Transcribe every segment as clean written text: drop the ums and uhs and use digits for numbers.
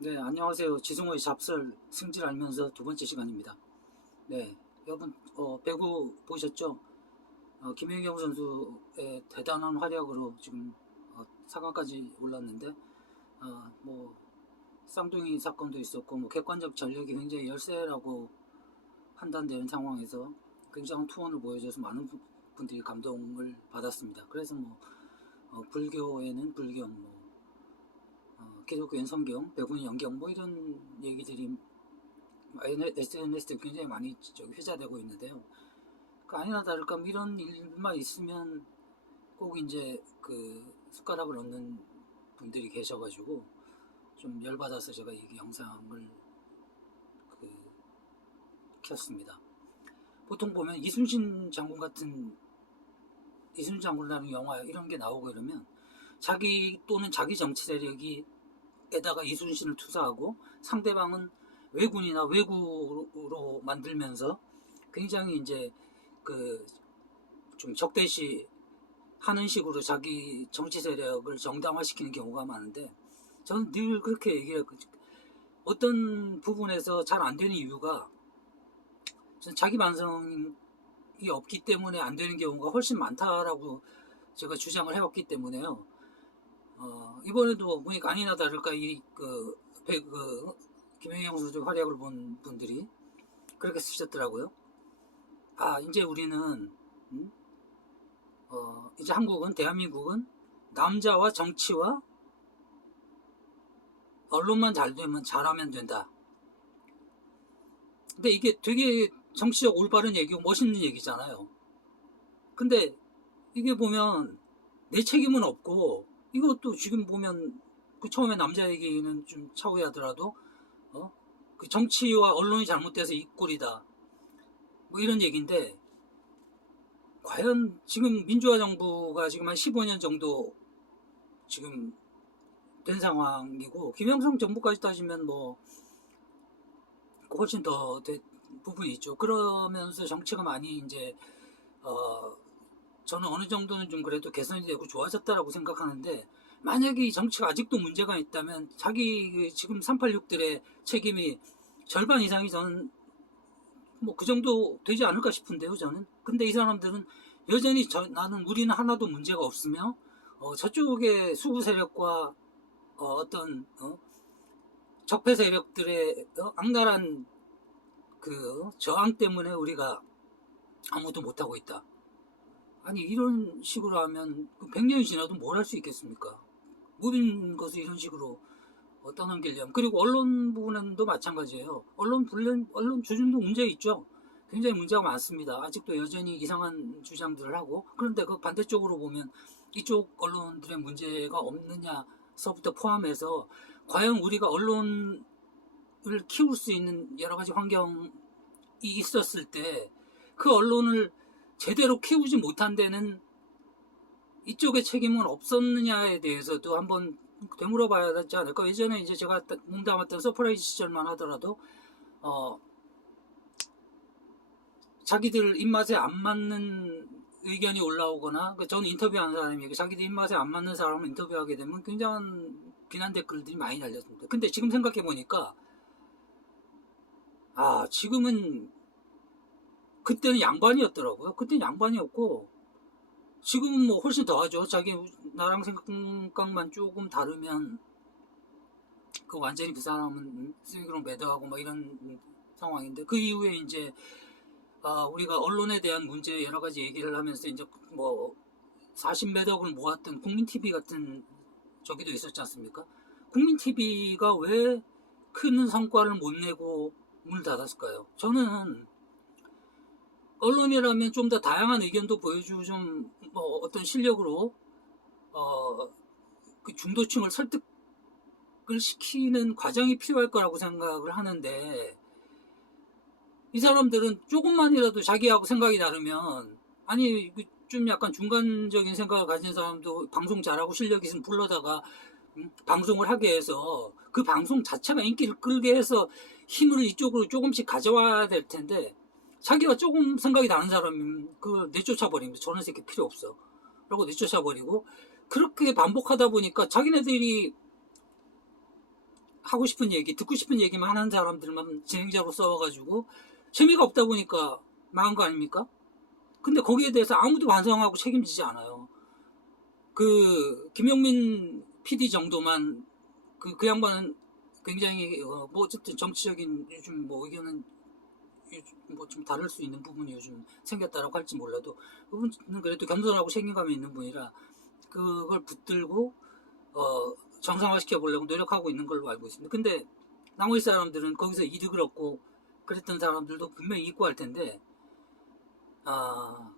네, 안녕하세요. 지승호의 잡설 승질 알면서 두 번째 시간입니다. 네, 여러분, 배구 보셨죠? 김연경 선수의 대단한 활약으로 지금 4강까지 올랐는데, 뭐, 쌍둥이 사건도 있었고, 뭐, 객관적 전력이 굉장히 열세라고 판단되는 상황에서 굉장한 투혼을 보여줘서 많은 분들이 감동을 받았습니다. 그래서 뭐, 불교에는 불경, 뭐, 기독교엔 성경, 배구는 연경, 뭐 이런 얘기들이 SNS에 굉장히 많이 회자되고 있는데요. 아니나 다를까 이런 일만 있으면 꼭 이제 그 숟가락을 얹는 분들이 계셔가지고 좀 열받아서 제가 이 영상을 그 켰습니다. 보통 보면 이순신 장군 같은 이순신 장군이라는 영화 이런 게 나오고 이러면 자기 또는 자기 정치 세력이 에다가 이순신을 투사하고 상대방은 왜군이나 왜구로 만들면서 굉장히 이제 그 좀 적대시 하는 식으로 자기 정치 세력을 정당화시키는 경우가 많은데 저는 늘 그렇게 얘기해요. 어떤 부분에서 잘 안 되는 이유가 자기 반성이 없기 때문에 안 되는 경우가 훨씬 많다라고 제가 주장을 해왔기 때문에요. 이번에도 보니까 아니나 다를까 김연경 선수 활약을 본 분들이 그렇게 쓰셨더라고요. 이제 우리는 이제 한국은 대한민국은 남자와 정치와 언론만 잘 되면 잘하면 된다. 근데 이게 되게 정치적 올바른 얘기고 멋있는 얘기잖아요. 근데 이게 보면 내 책임은 없고 이것도 지금 보면 그 처음에 남자 얘기는 좀 차후하더라도 그 정치와 언론이 잘못돼서 이 꼴이다. 뭐 이런 얘기인데 과연 지금 민주화 정부가 지금 한 15년 정도 지금 된 상황이고 김영삼 정부까지 따지면 뭐 훨씬 더 부분이 있죠. 그러면서 정치가 많이 이제 저는 어느 정도는 좀 그래도 개선이 되고 좋아졌다라고 생각하는데 만약에 이 정치가 아직도 문제가 있다면 자기 지금 386들의 책임이 절반 이상이 저는 뭐 그 정도 되지 않을까 싶은데요, 저는. 근데 이 사람들은 여전히 우리는 하나도 문제가 없으며 저쪽의 수구 세력과 어떤 적폐 세력들의 악랄한 그 저항 때문에 우리가 아무도 못하고 있다. 아니 이런 식으로 하면 100년이 지나도 뭘 할 수 있겠습니까? 모든 것을 이런 식으로 떠넘기려면. 그리고 언론 부분도 마찬가지예요. 언론 조준도 문제 있죠. 굉장히 문제가 많습니다. 아직도 여전히 이상한 주장들을 하고. 그런데 그 반대쪽으로 보면 이쪽 언론들의 문제가 없느냐서부터 포함해서 과연 우리가 언론을 키울 수 있는 여러 가지 환경이 있었을 때 그 언론을 제대로 키우지 못한 데는 이쪽의 책임은 없었느냐에 대해서도 한번 되물어봐야 되지 않을까. 예전에 이제 제가 몸담았던 서프라이즈 시절만 하더라도 자기들 입맛에 안 맞는 의견이 올라오거나 저는 인터뷰하는 사람이고 자기들 입맛에 안 맞는 사람을 인터뷰하게 되면 굉장한 비난 댓글들이 많이 달렸습니다. 근데 지금 생각해 보니까 지금은 그때는 양반이었더라고요. 그때는 양반이었고 지금은 뭐 훨씬 더 하죠. 자기 나랑 생각만 조금 다르면 그 완전히 그 사람은 쓰레기로 매도하고 뭐 이런 상황인데 그 이후에 이제 우리가 언론에 대한 문제 여러 가지 얘기를 하면서 이제 뭐 40매덕을 모았던 국민 TV 같은 저기도 있었지 않습니까? 국민 TV가 왜 큰 성과를 못 내고 문을 닫았을까요? 저는 언론이라면 좀 더 다양한 의견도 보여주고 좀 뭐 어떤 실력으로 그 중도층을 설득을 시키는 과정이 필요할 거라고 생각을 하는데 이 사람들은 조금만이라도 자기하고 생각이 다르면 아니 좀 약간 중간적인 생각을 가진 사람도 방송 잘하고 실력 있으면 불러다가 방송을 하게 해서 그 방송 자체가 인기를 끌게 해서 힘을 이쪽으로 조금씩 가져와야 될 텐데 자기가 조금 생각이 다른 사람이면 그걸 내쫓아버립니다. 저런 새끼 필요 없어 라고 내쫓아버리고 그렇게 반복하다 보니까 자기네들이 하고 싶은 얘기, 듣고 싶은 얘기만 하는 사람들만 진행자로 써가지고 재미가 없다 보니까 망한 거 아닙니까? 근데 거기에 대해서 아무도 반성하고 책임지지 않아요. 그 김용민 PD 정도만 그 양반은 굉장히 뭐 어쨌든 정치적인 요즘 뭐 의견은 뭐 좀 다를 수 있는 부분이 요즘 생겼다라고 할지 몰라도 그분은 그래도 겸손하고 책임감이 있는 분이라 그걸 붙들고 정상화시켜 보려고 노력하고 있는 걸로 알고 있습니다. 근데 나머지 사람들은 거기서 이득을 얻고 그랬던 사람들도 분명히 있고 할 텐데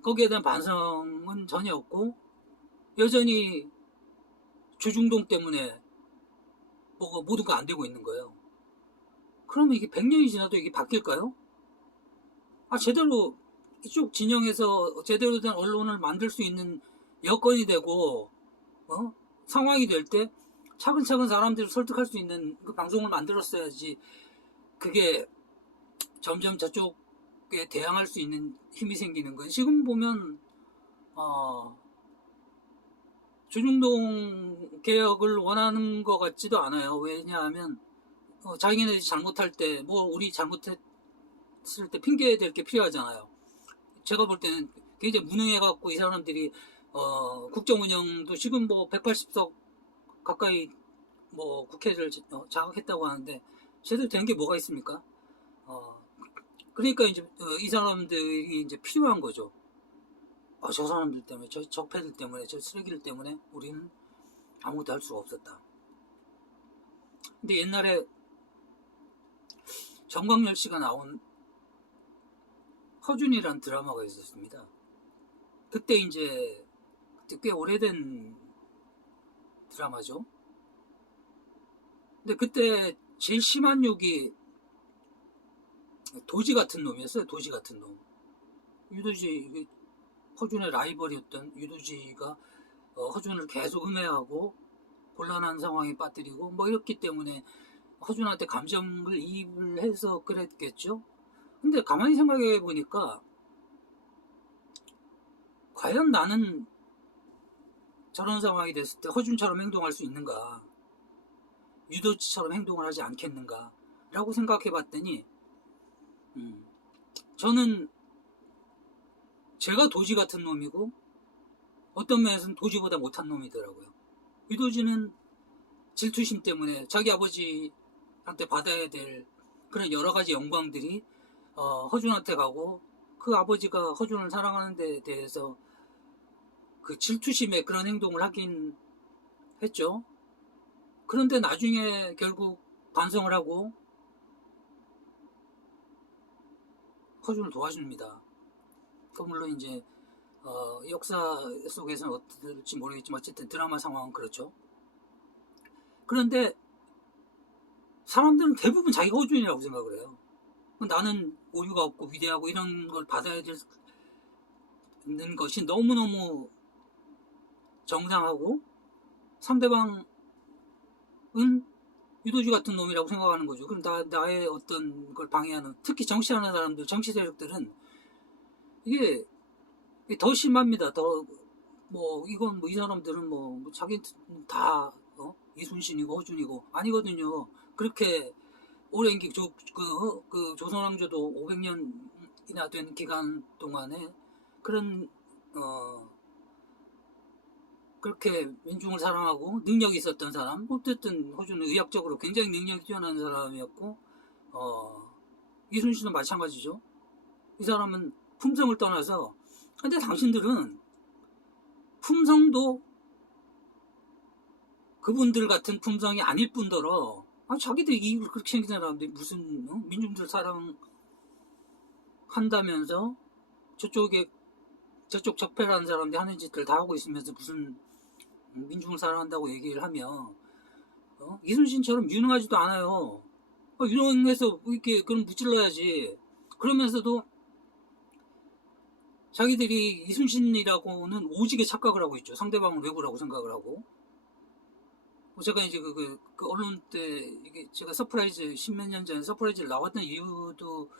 거기에 대한 반성은 전혀 없고 여전히 조중동 때문에 뭐가 모두가 안 되고 있는 거예요. 그러면 이게 100년이 지나도 이게 바뀔까요? 제대로 이쪽 진영에서 제대로 된 언론을 만들 수 있는 여건이 되고 상황이 될 때 차근차근 사람들을 설득할 수 있는 그 방송을 만들었어야지 그게 점점 저쪽에 대항할 수 있는 힘이 생기는 거예요. 지금 보면 조중동 개혁을 원하는 것 같지도 않아요. 왜냐하면 자기네들이 잘못할 때 뭐 우리 잘못했을 때 핑계 댈 게 필요하잖아요. 제가 볼 때는 굉장히 무능해갖고 이 사람들이 국정 운영도 지금 뭐 180석 가까이 뭐 국회를 장악했다고 하는데 제대로 된 게 뭐가 있습니까? 그러니까 이제 이 사람들이 이제 필요한 거죠. 저 사람들 때문에, 저 적폐들 때문에, 저 쓰레기들 때문에 우리는 아무것도 할 수가 없었다. 근데 옛날에 정광열 씨가 나온 허준이란 드라마가 있었습니다. 그때 꽤 오래된 드라마죠. 근데 그때 제일 심한 욕이 도지 같은 놈이었어요. 도지 같은 놈. 유도지, 허준의 라이벌이었던 유도지가 허준을 계속 음해하고 곤란한 상황에 빠뜨리고 뭐 이렇기 때문에 허준한테 감정을 이입을 해서 그랬겠죠. 근데 가만히 생각해 보니까 과연 나는 저런 상황이 됐을 때 허준처럼 행동할 수 있는가, 유도치처럼 행동을 하지 않겠는가 라고 생각해 봤더니 저는 제가 도지 같은 놈이고 어떤 면에서는 도지보다 못한 놈이더라고요. 유도지는 질투심 때문에 자기 아버지한테 받아야 될 그런 여러 가지 영광들이 허준한테 가고 그 아버지가 허준을 사랑하는 데 대해서 그 질투심에 그런 행동을 하긴 했죠. 그런데 나중에 결국 반성을 하고 허준을 도와줍니다. 그 물론 이제 역사 속에서는 어떨지 모르겠지만 어쨌든 드라마 상황은 그렇죠. 그런데 사람들은 대부분 자기가 허준이라고 생각을 해요. 나는 오류가 없고 위대하고 이런 걸 받아야 되는 것이 너무너무 정당하고 상대방은 유도주 같은 놈이라고 생각하는 거죠. 그럼 나의 어떤 걸 방해하는, 특히 정치하는 사람들, 정치 세력들은 이게 더 심합니다. 이건 이 사람들은 자기 다 이순신이고 허준이고 아니거든요. 그렇게 오랜 그 조선왕조도 500년이나 된 기간 동안에 그런 그렇게 민중을 사랑하고 능력이 있었던 사람, 어쨌든 허준은 의학적으로 굉장히 능력이 뛰어난 사람이었고 이순신도 마찬가지죠. 이 사람은 품성을 떠나서, 근데 당신들은 품성도 그분들 같은 품성이 아닐 뿐더러 자기들이 이익을 그렇게 생긴 사람들이 무슨 민중들 사랑한다면서 저쪽 적폐라는 사람들이 하는 짓들 다 하고 있으면서 무슨 민중을 사랑한다고 얘기를 하며 이순신처럼 유능하지도 않아요. 유능해서 이렇게 그럼 무찔러야지. 그러면서도 자기들이 이순신이라고는 오지게 착각을 하고 있죠. 상대방을 왜구라고 생각을 하고. 제가 이제 그 언론 때 이게 제가 서프라이즈 10몇 년 전에 서프라이즈를 나왔던 이유도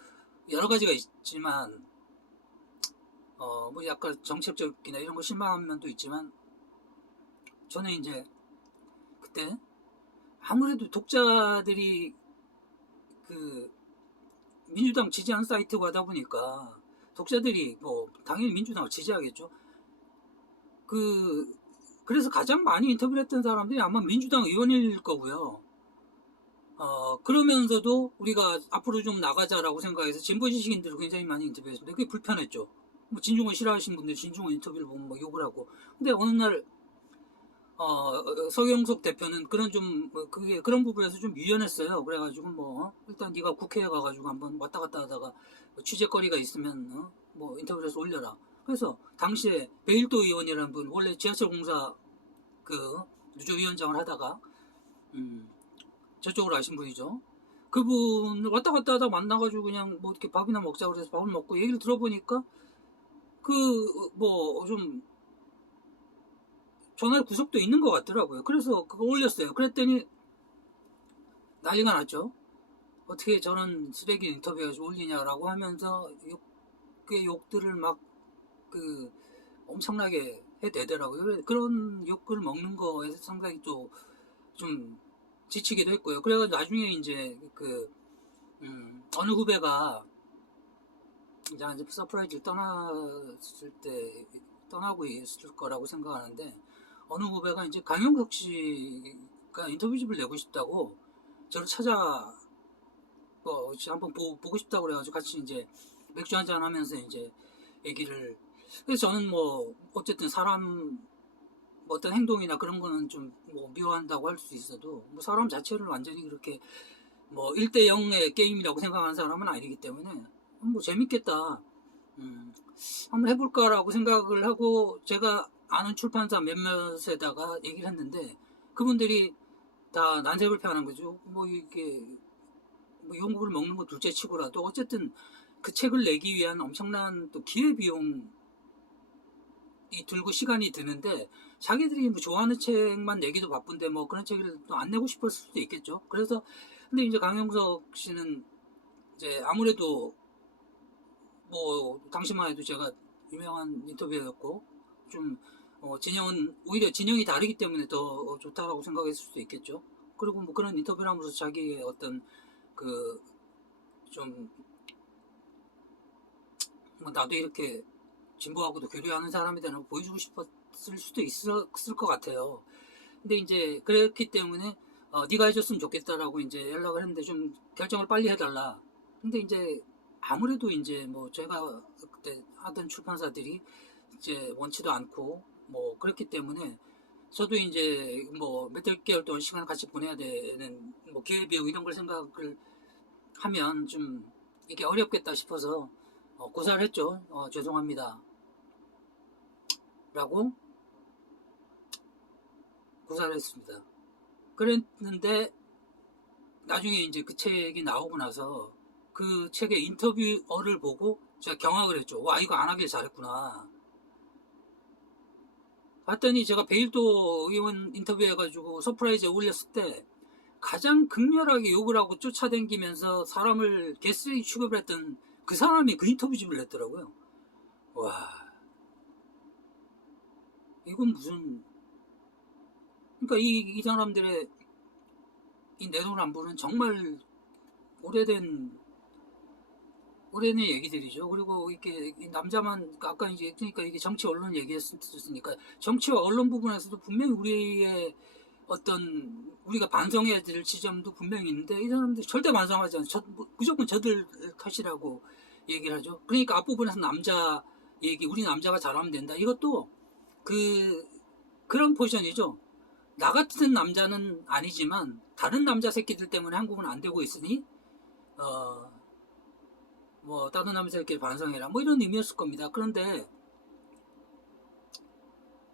여러 가지가 있지만 뭐 약간 정책적이나 이런 거 실망한 면도 있지만 저는 이제 그때 아무래도 독자들이 그 민주당 지지하는 사이트고 하다 보니까 독자들이 뭐 당연히 민주당을 지지하겠죠. 그래서 가장 많이 인터뷰를 했던 사람들이 아마 민주당 의원일 거고요. 그러면서도 우리가 앞으로 좀 나가자라고 생각해서 진보 지식인들을 굉장히 많이 인터뷰했는데 그게 불편했죠. 뭐 진중권 싫어하시는 분들 진중권 인터뷰를 보면 뭐 욕을 하고. 근데 어느 날 서경석 대표는 그런 부분에서 좀 유연했어요. 그래가지고 일단 네가 국회에 가가지고 한번 왔다 갔다 하다가 뭐 취재거리가 있으면 뭐 인터뷰를 해서 올려라. 그래서 당시에 베일도 의원이라는 분, 원래 지하철 공사 누조위원장을 하다가 저쪽으로 아신 분이죠. 그분 왔다 갔다 하다 만나가지고 그냥 뭐 이렇게 밥이나 먹자고 그래서 밥을 먹고 얘기를 들어보니까 좀 전할 구석도 있는 것 같더라고요. 그래서 그거 올렸어요. 그랬더니 난리가 났죠. 어떻게 저런 쓰레기 인터뷰해서 올리냐라고 하면서 욕들을 막 엄청나게 해대더라고요. 그런 욕을 먹는 거에서 상당히 또 좀 지치기도 했고요. 그래가지고 나중에 이제 어느 후배가 이제 서프라이즈를 떠나고 있을 거라고 생각하는데 어느 후배가 이제 강용석 씨가 인터뷰집을 내고 싶다고 저를 한번 보고 싶다고 그래가지고 같이 이제 맥주 한잔 하면서 이제 얘기를. 그래서 저는 뭐 어쨌든 사람 어떤 행동이나 그런 거는 좀 뭐 미워한다고 할 수 있어도 뭐 사람 자체를 완전히 그렇게 뭐 1대0의 게임이라고 생각하는 사람은 아니기 때문에 뭐 재밌겠다. 한번 해볼까라고 생각을 하고 제가 아는 출판사 몇몇에다가 얘기를 했는데 그분들이 다 난세불패하는 거죠. 뭐 이게 뭐 욕을 먹는 거 둘째치고라도 어쨌든 그 책을 내기 위한 엄청난 또 기회비용이 들고 시간이 드는데 자기들이 뭐 좋아하는 책만 내기도 바쁜데 뭐 그런 책을 또 안 내고 싶었을 수도 있겠죠. 그래서 근데 이제 강용석 씨는 이제 아무래도 뭐 당시만 해도 제가 유명한 인터뷰였고 좀 오히려 진영이 다르기 때문에 더 좋다라고 생각했을 수도 있겠죠. 그리고 뭐 그런 인터뷰를 하면서 자기의 어떤 뭐 나도 이렇게 진보하고도 교류하는 사람이다라고 보여주고 싶었을 수도 있었을 것 같아요. 근데 이제 그랬기 때문에 네가 해줬으면 좋겠다라고 이제 연락을 했는데 좀 결정을 빨리 해달라. 근데 이제 아무래도 이제 뭐 제가 그때 하던 출판사들이 이제 원치도 않고 뭐 그렇기 때문에 저도 이제 뭐 몇 개월 동안 시간을 같이 보내야 되는 뭐 기회비용 이런 걸 생각을 하면 좀 이게 어렵겠다 싶어서 고사를 했죠. 죄송합니다. 라고 고사를 했습니다. 그랬는데 나중에 이제 그 책이 나오고 나서 그 책의 인터뷰어를 보고 제가 경악을 했죠. 와, 이거 안 하길 잘했구나. 봤더니 제가 베일도 의원 인터뷰해가지고 서프라이즈에 올렸을 때 가장 극렬하게 욕을 하고 쫓아다니면서 사람을 개쓰레기 취급을 했던 그 사람이 그 인터뷰집을 냈더라고요. 와, 이건 무슨, 그러니까 이 사람들의 이 내로남불은 정말 오래된 얘기들이죠. 그리고 이렇게 남자만 아까 이제 그러니까 이게 정치 언론 얘기했으니까 정치와 언론 부분에서도 분명히 우리가 반성해야 될 지점도 분명히 있는데 이 사람들 절대 반성하지 않아요. 무조건 저들 탓이라고 얘기를 하죠. 그러니까 앞부분에서 남자 얘기, 우리 남자가 잘하면 된다. 이것도 그런 포지션이죠. 나 같은 남자는 아니지만 다른 남자 새끼들 때문에 한국은 안 되고 있으니 뭐 다른 남자 새끼를 반성해라 뭐 이런 의미였을 겁니다. 그런데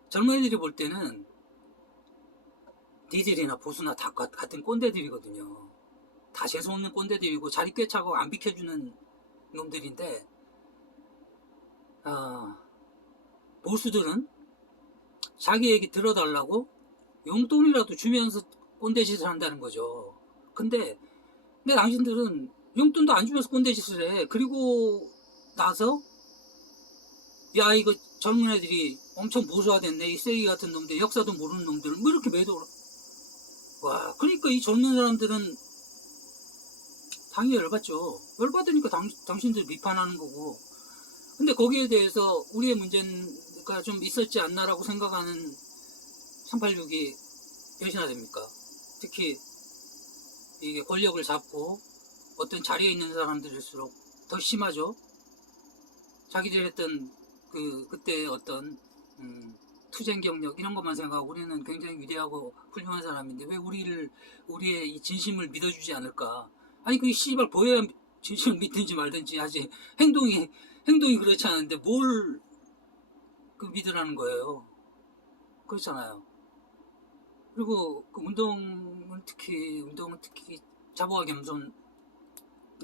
젊은이들이 볼 때는 니들이나 보수나 다 같은 꼰대들이거든요. 다 재수없는 꼰대들이고 자리 꿰차고 안 비켜주는 놈들인데 보수들은 자기 얘기 들어달라고 용돈이라도 주면서 꼰대짓을 한다는 거죠. 근데 당신들은 용돈도 안 주면서 꼰대짓을 해. 그리고 나서 야, 이거 젊은 애들이 엄청 보수화됐네, 이 쓰레기 같은 놈들, 역사도 모르는 놈들 뭐 이렇게 매도를. 와, 그러니까 이 젊은 사람들은 당연히 열받죠. 열받으니까 당신들 비판하는 거고. 근데 거기에 대해서 우리의 문제가 좀 있었지 않나라고 생각하는 386이 몇이나 됩니까? 특히 이게 권력을 잡고 어떤 자리에 있는 사람들일수록 더 심하죠. 자기들 했던 그때 어떤 투쟁 경력 이런 것만 생각하고 우리는 굉장히 위대하고 훌륭한 사람인데 왜 우리의 이 진심을 믿어주지 않을까? 아니 그 씨발 보여야 진심을 믿든지 말든지 하지. 행동이 그렇지 않은데 뭘 믿으라는 거예요. 그렇잖아요. 그리고 그 운동은 특히 자부와 겸손이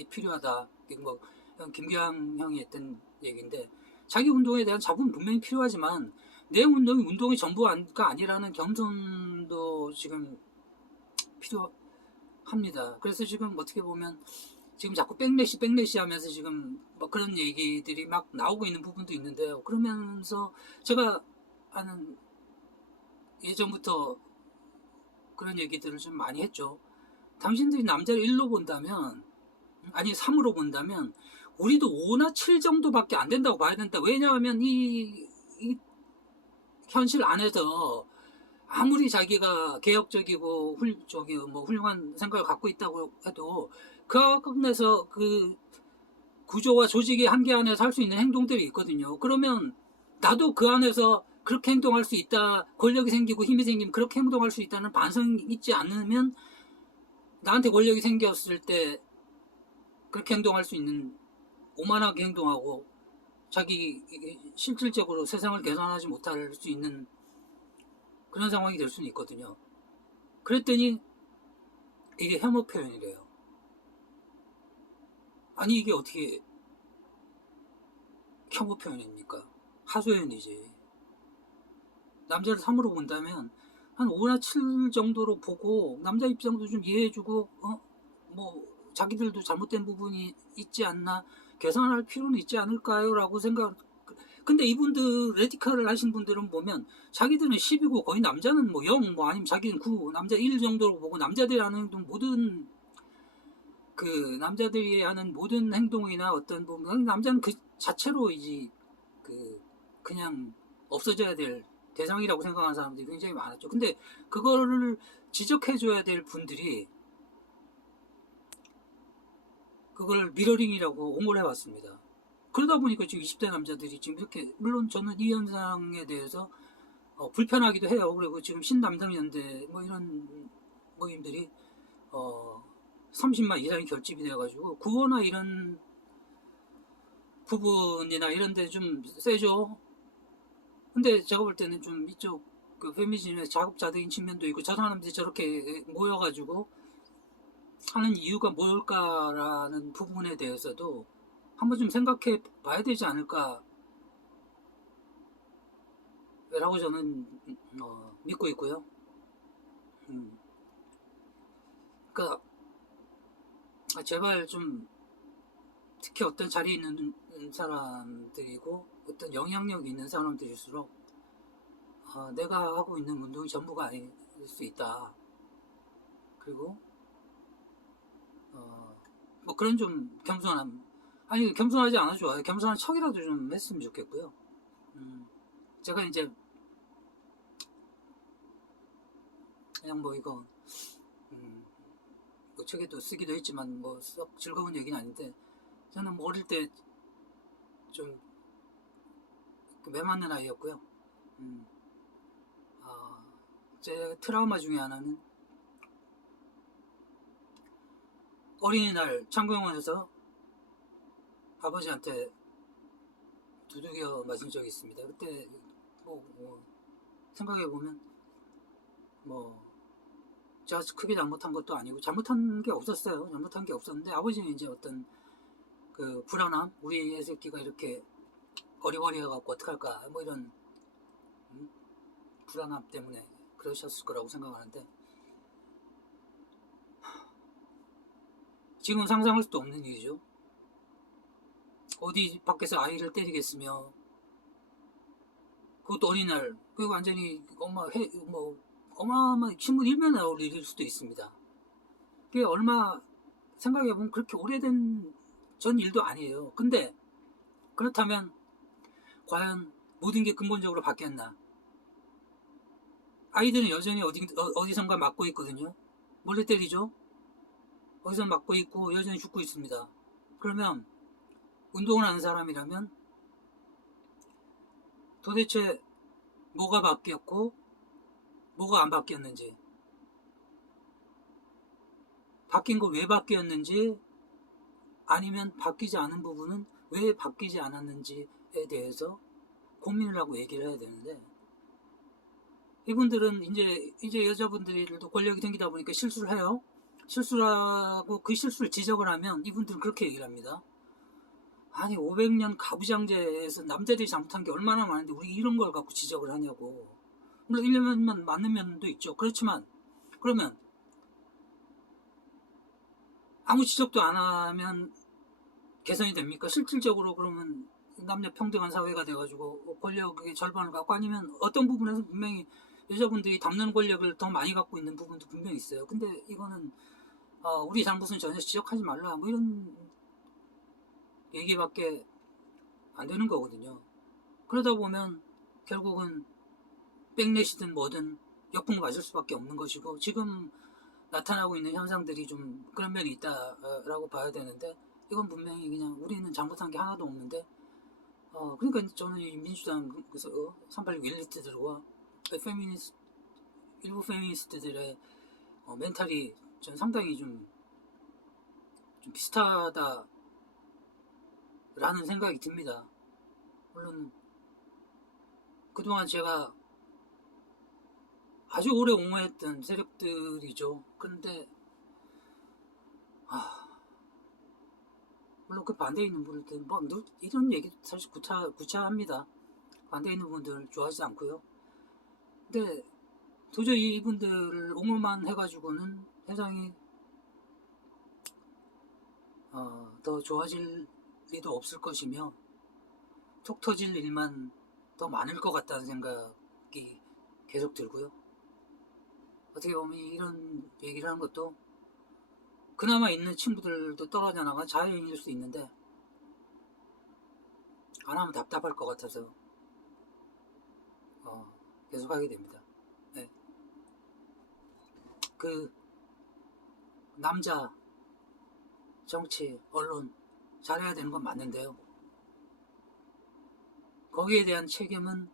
필요하다. 뭐 김기환 형이 했던 얘기인데 자기 운동에 대한 자부는 분명히 필요하지만 내 운동이 운동의 전부가 아니라는 겸손도 지금 필요합니다. 그래서 지금 어떻게 보면 지금 자꾸 백래시 하면서 지금 뭐 그런 얘기들이 막 나오고 있는 부분도 있는데요. 그러면서 제가 아는 예전부터 그런 얘기들을 좀 많이 했죠. 당신들이 남자를 1로 본다면 아니 3으로 본다면 우리도 5나 7 정도밖에 안 된다고 봐야 된다. 왜냐하면 이 현실 안에서 아무리 자기가 개혁적이고 훌륭한 생각을 갖고 있다고 해도 그 안에서 그 구조와 조직의 한계 안에서 할 수 있는 행동들이 있거든요. 그러면 나도 그 안에서 그렇게 행동할 수 있다, 권력이 생기고 힘이 생기면 그렇게 행동할 수 있다는 반성이 있지 않으면 나한테 권력이 생겼을 때 그렇게 행동할 수 있는 오만하게 행동하고 자기 실질적으로 세상을 개선하지 못할 수 있는 그런 상황이 될 수는 있거든요. 그랬더니 이게 혐오 표현이래요. 아니 이게 어떻게 혐오 표현입니까? 하소연이지. 남자를 3으로 본다면 한 5나 7 정도로 보고 남자 입장도 좀 이해해주고 뭐 자기들도 잘못된 부분이 있지 않나 개선할 필요는 있지 않을까요? 라고 생각. 근데 이분들 레디컬을 하신 분들은 보면 자기들은 10이고 거의 남자는 뭐 0, 뭐 아니면 자기는 9, 남자 1 정도로 보고 남자들이 하는 행동 모든 남자들이 하는 모든 행동이나 어떤 부분 남자는 그 자체로 이제 그냥 없어져야 될 대상이라고 생각하는 사람들이 굉장히 많았죠. 근데 그거를 지적해줘야 될 분들이 그걸 미러링이라고 옹호를 해왔습니다. 그러다 보니까 지금 20대 남자들이 지금 이렇게 물론 저는 이 현상에 대해서 불편하기도 해요. 그리고 지금 신남성연대 뭐 이런 모임들이 30만 이상이 결집이 돼가지고 구호나 이런 부분이나 이런 데 좀 세죠. 근데 제가 볼 때는 좀 이쪽 페미니즘의 자급자득인 측면도 있고 저 사람들이 저렇게 모여가지고 하는 이유가 뭘까라는 부분에 대해서도 한번 좀 생각해 봐야 되지 않을까 라고 저는 믿고 있고요. 그러니까 제발 좀 특히 어떤 자리에 있는 사람들이고 어떤 영향력이 있는 사람들일수록 내가 하고 있는 운동이 전부가 아닐 수 있다. 그리고 뭐 그런 좀 겸손함. 아니 겸손하지 않아도 좋아요. 겸손한 척이라도 좀 했으면 좋겠고요. 제가 이제 그냥 뭐 이거 뭐 책에도 쓰기도 했지만 뭐 썩 즐거운 얘기는 아닌데 저는 뭐 어릴 때 좀 매맞는 아이였고요. 제 트라우마 중에 하나는 어린이날 창구영원에서 아버지한테 두들겨 맞은 적이 있습니다. 그때 뭐 생각해보면 뭐 제가 크게 잘못한 것도 아니고 잘못한 게 없었어요. 잘못한 게 없었는데 아버지는 이제 어떤 그 불안함, 우리 애새끼가 이렇게 어리버리해갖고 어떡할까 뭐 이런 불안함 때문에 그러셨을 거라고 생각하는데 지금 상상할 수도 없는 일이죠. 어디 밖에서 아이를 때리겠으며 그것도 어린이날 그리고 완전히 어마어마한 신문 일면에 나올 일일 수도 있습니다. 그게 얼마 생각해보면 그렇게 오래된 전 일도 아니에요. 근데 그렇다면 과연 모든 게 근본적으로 바뀌었나? 아이들은 여전히 어디선가 맞고 있거든요. 몰래 때리죠. 어디서 맞고 있고 여전히 죽고 있습니다. 그러면 운동을 하는 사람이라면 도대체 뭐가 바뀌었고 뭐가 안 바뀌었는지, 바뀐 거 왜 바뀌었는지, 아니면 바뀌지 않은 부분은 왜 바뀌지 않았는지에 대해서 고민을 하고 얘기를 해야 되는데, 이분들은 이제 여자분들도 권력이 생기다 보니까 실수를 해요. 실수를 하고 그 실수를 지적을 하면 이분들은 그렇게 얘기를 합니다. 아니 500년 가부장제에서 남자들이 잘못한 게 얼마나 많은데 우리 이런 걸 갖고 지적을 하냐고. 물론 1년만 맞는 면도 있죠. 그렇지만 그러면 아무 지적도 안 하면 개선이 됩니까? 실질적으로 그러면 남녀 평등한 사회가 돼가지고 권력의 절반을 갖고, 아니면 어떤 부분에서 분명히 여자분들이 담는 권력을 더 많이 갖고 있는 부분도 분명히 있어요. 근데 이거는 우리 잘못은 전혀 지적하지 말라 뭐 이런 얘기밖에 안 되는 거거든요. 그러다 보면 결국은 백넷이든 뭐든 역풍 맞을 수밖에 없는 것이고, 지금 나타나고 있는 현상들이 좀 그런 면이 있다라고 봐야 되는데, 이건 분명히 그냥 우리는 잘못한 게 하나도 없는데, 그러니까 저는 이 민주당 386 엘리트들과 일부 페미니스트들의 멘탈이 전 상당히 좀 비슷하다라는 생각이 듭니다. 물론 그동안 제가 아주 오래 옹호했던 세력들이죠. 그런데 물론 그 반대에 있는 분들 뭐 이런 얘기 사실 구차합니다. 반대에 있는 분들 좋아하지 않고요. 근데 도저히 이분들을 옹호만 해가지고는 세상이 더 좋아질 리도 없을 것이며 속 터질 일만 더 많을 것 같다는 생각이 계속 들고요. 어떻게 보면 이런 얘기를 하는 것도 그나마 있는 친구들도 떨어져 나간 자연일 수 있는데, 안 하면 답답할 것 같아서 계속 하게 됩니다. 네. 그 남자 정치 언론 잘해야 되는 건 맞는데요, 거기에 대한 책임은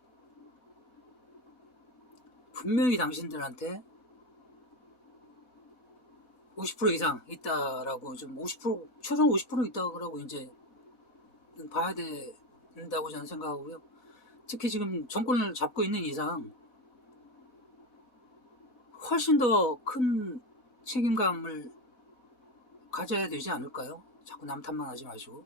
분명히 당신들한테 50% 이상 있다라고, 좀 50%, 최소한 50% 있다고 이제 봐야 된다고 저는 생각하고요. 특히 지금 정권을 잡고 있는 이상 훨씬 더 큰 책임감을 가져야 되지 않을까요? 자꾸 남 탓만 하지 마시고.